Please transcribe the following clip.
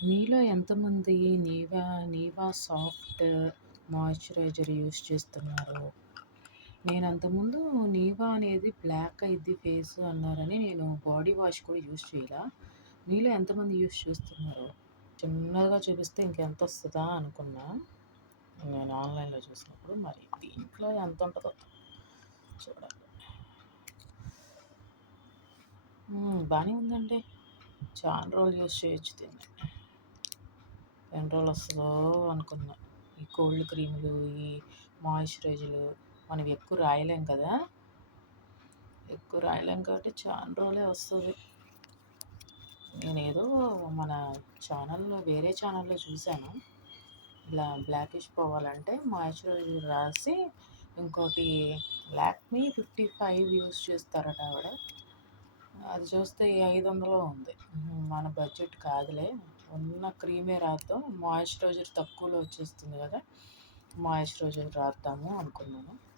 మీలో ఎంతమంది Nivea Nivea soft moisturiser use చేస్తున్నారు? నేను అంతకుముందు నీవా అనేది బ్లాక్ అయింది ఫేస్ అన్నారని నేను బాడీ వాష్ కూడా యూస్ చేయాల. మీలో ఎంతమంది యూస్ చేస్తున్నారు? చిన్నగా చూపిస్తే ఇంకెంత వస్తుందా అనుకున్నా. నేను ఆన్లైన్లో చూసినప్పుడు మరి దీంట్లో ఎంత ఉంటుందో చూడాలి. బాగానే ఉందండి. చాలా రోజులు యూస్ చేయొచ్చు దీన్ని. ఎన్ని రోజులు వస్తుందో అనుకున్నా. ఈ కోల్డ్ క్రీములు ఈ మాయిశ్చరైజర్లు మనం ఎక్కువ రాయలేం కదా? ఎక్కువ రాయలేం కాబట్టి చాలా రోజులే వస్తుంది. నేనేదో మన ఛానల్లో వేరే ఛానల్లో చూశాను. ఇలా బ్లాకిష్ పోవాలంటే మాయిశ్చరైజర్ రాసి ఇంకోటి లాక్మీ ఫిఫ్టీ ఫైవ్ యూస్ చేస్తారట ఆవిడ. అది చూస్తే ఐదు వందలో ఉంది. మన బడ్జెట్ కాదులే. ఉన్న క్రీమే రాద్దాం. మాయిశ్చరైజర్ తక్కువలో వచ్చేస్తుంది కదా. మాయిశ్చరైజర్ రాద్దాము అనుకున్నాను.